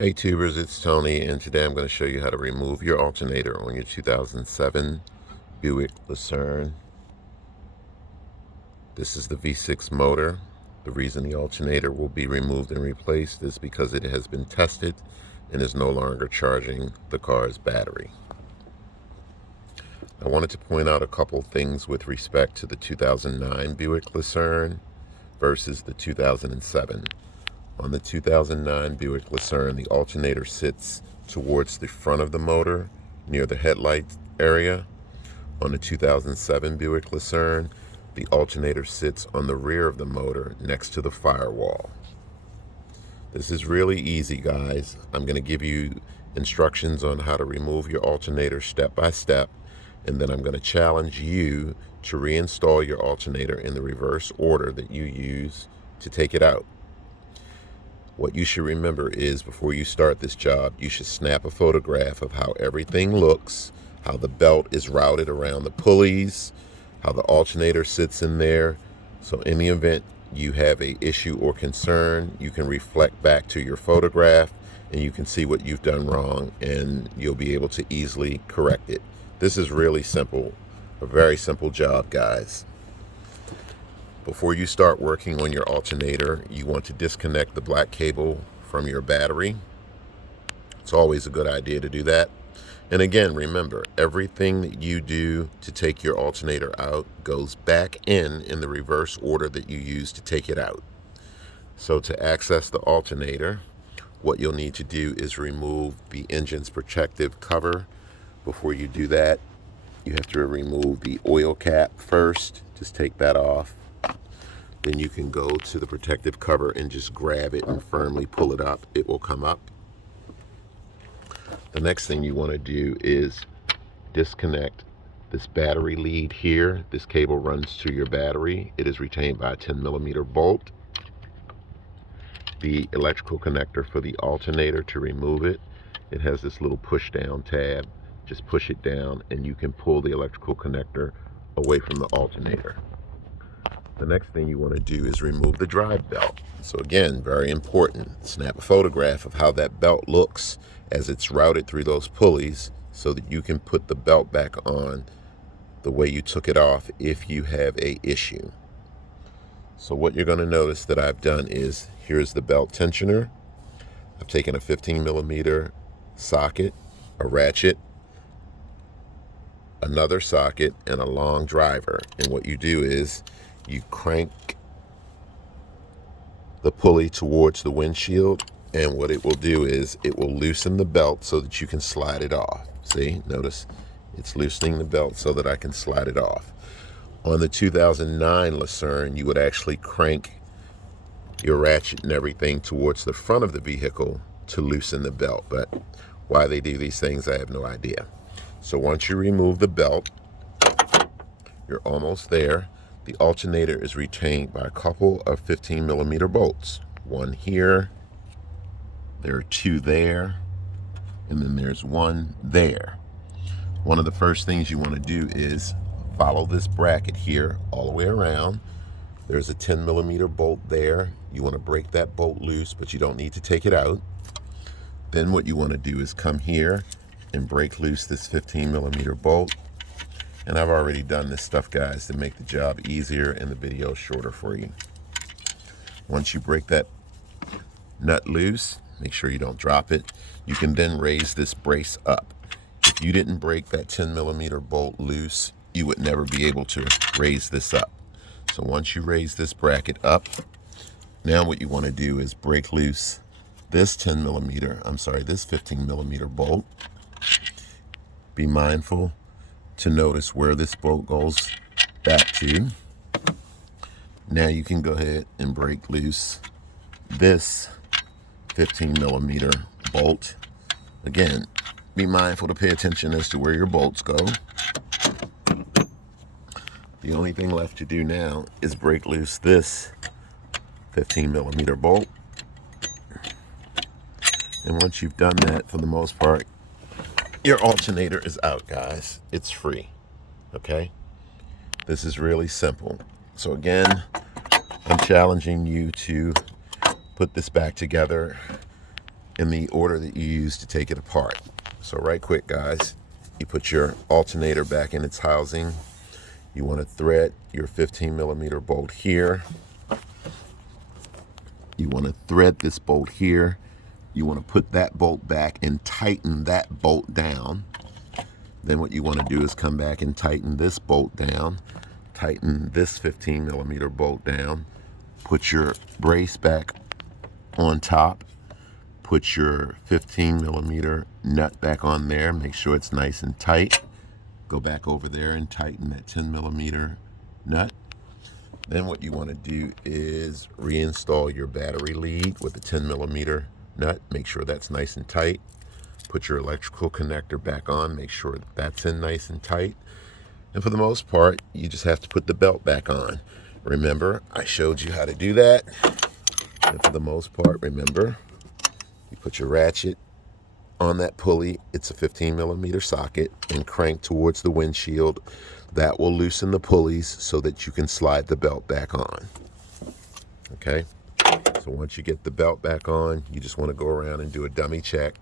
Hey tubers, it's Tony, and today I'm going to show you how to remove your alternator on your 2007 Buick Lucerne. This is the V6 motor. The reason the alternator will be removed and replaced is because it has been tested and is no longer charging the car's battery. I wanted to point out a couple things with respect to the 2009 Buick Lucerne versus the 2007. On the 2009 Buick Lucerne, the alternator sits towards the front of the motor, near the headlight area. On the 2007 Buick Lucerne, the alternator sits on the rear of the motor, next to the firewall. This is really easy, guys. I'm going to give you instructions on how to remove your alternator step by step, and then I'm going to challenge you to reinstall your alternator in the reverse order that you use to take it out. What you should remember is before you start this job, you should snap a photograph of how everything looks, how the belt is routed around the pulleys, how the alternator sits in there. So in the event you have an issue or concern, you can reflect back to your photograph and you can see what you've done wrong, and you'll be able to easily correct it. This is really simple, a very simple job, guys. Before you start working on your alternator, you want to disconnect the black cable from your battery. It's always a good idea to do that. And again, remember, everything that you do to take your alternator out goes back in the reverse order that you use to take it out. So to access the alternator, what you'll need to do is remove the engine's protective cover. Before you do that, you have to remove the oil cap first. Just take that off. Then you can go to the protective cover and just grab it and firmly pull it up. It will come up. The next thing you want to do is disconnect this battery lead here. This cable runs to your battery. It is retained by a 10mm bolt. The electrical connector for the alternator, to remove it, it has this little push down tab. Just push it down and you can pull the electrical connector away from the alternator. The next thing you want to do is remove the drive belt. So again, very important. Snap a photograph of how that belt looks as it's routed through those pulleys so that you can put the belt back on the way you took it off if you have an issue. So what you're going to notice that I've done is, here's the belt tensioner. I've taken a 15mm socket, a ratchet, another socket, and a long driver. And what you do is you crank the pulley towards the windshield, and what it will do is it will loosen the belt so that you can slide it off. See, notice it's loosening the belt so that I can slide it off. On the 2009 Lucerne, you would actually crank your ratchet and everything towards the front of the vehicle to loosen the belt, but why they do these things, I have no idea. So once you remove the belt, you're almost there. The alternator is retained by a couple of 15mm bolts. One here, there are two there, and then there's one there. One of the first things you want to do is follow this bracket here all the way around. There's a 10mm bolt there. You want to break that bolt loose, but you don't need to take it out. Then what you want to do is come here and break loose this 15mm bolt. And I've already done this stuff, guys, to make the job easier and the video shorter for you. Once you break that nut loose, make sure you don't drop it. You can then raise this brace up. If you didn't break that 10mm bolt loose, you would never be able to raise this up. So once you raise this bracket up, now what you want to do is break loose this this 15mm bolt. Be mindful to notice where this bolt goes back to. Now you can go ahead and break loose this 15mm bolt. Again, be mindful to pay attention as to where your bolts go. The only thing left to do now is break loose this 15mm bolt. And once you've done that, for the most part, your alternator is out, guys. It's free. Okay? This is really simple. So again, I'm challenging you to put this back together in the order that you use to take it apart. So right quick, guys, you put your alternator back in its housing. You want to thread your 15mm bolt here. You want to thread this bolt here. You want to put that bolt back and tighten that bolt down. Then what you want to do is come back and tighten this bolt down. Tighten this 15mm bolt down. Put your brace back on top. Put your 15mm nut back on there. Make sure it's nice and tight. Go back over there and tighten that 10mm nut. Then what you want to do is reinstall your battery lead with the 10mm nut. Make sure that's nice and tight. Put your electrical connector back on. Make sure that's in nice and tight. And for the most part, you just have to put the belt back on. Remember, I showed you how to do that. And for the most part, remember, you put your ratchet on that pulley. It's a 15mm socket, and crank towards the windshield. That will loosen the pulleys so that you can slide the belt back on. Okay? So once you get the belt back on, you just want to go around and do a dummy check.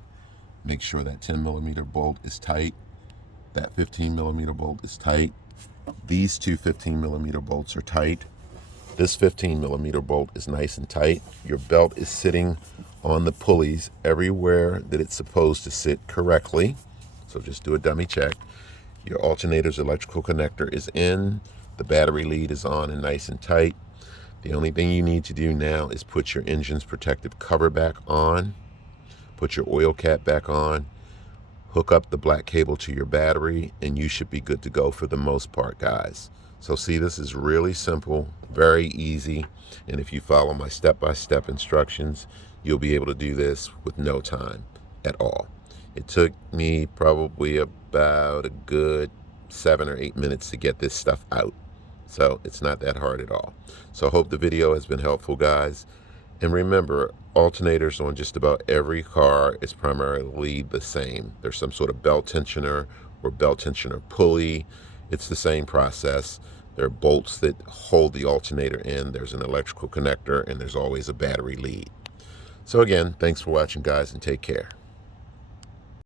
Make sure that 10mm bolt is tight. That 15mm bolt is tight. These two 15mm bolts are tight. This 15mm bolt is nice and tight. Your belt is sitting on the pulleys everywhere that it's supposed to sit correctly. So just do a dummy check. Your alternator's electrical connector is in. The battery lead is on and nice and tight. The only thing you need to do now is put your engine's protective cover back on. Put your oil cap back on. Hook up the black cable to your battery, and you should be good to go for the most part, guys. So see, this is really simple, very easy, and if you follow my step-by-step instructions, you'll be able to do this with no time at all. It took me probably about a good 7 or 8 minutes to get this stuff out. So it's not that hard at all. So I hope the video has been helpful, guys. And remember, alternators on just about every car is primarily the same. There's some sort of belt tensioner or belt tensioner pulley. It's the same process. There are bolts that hold the alternator in. There's an electrical connector, and there's always a battery lead. So again, thanks for watching, guys, and take care.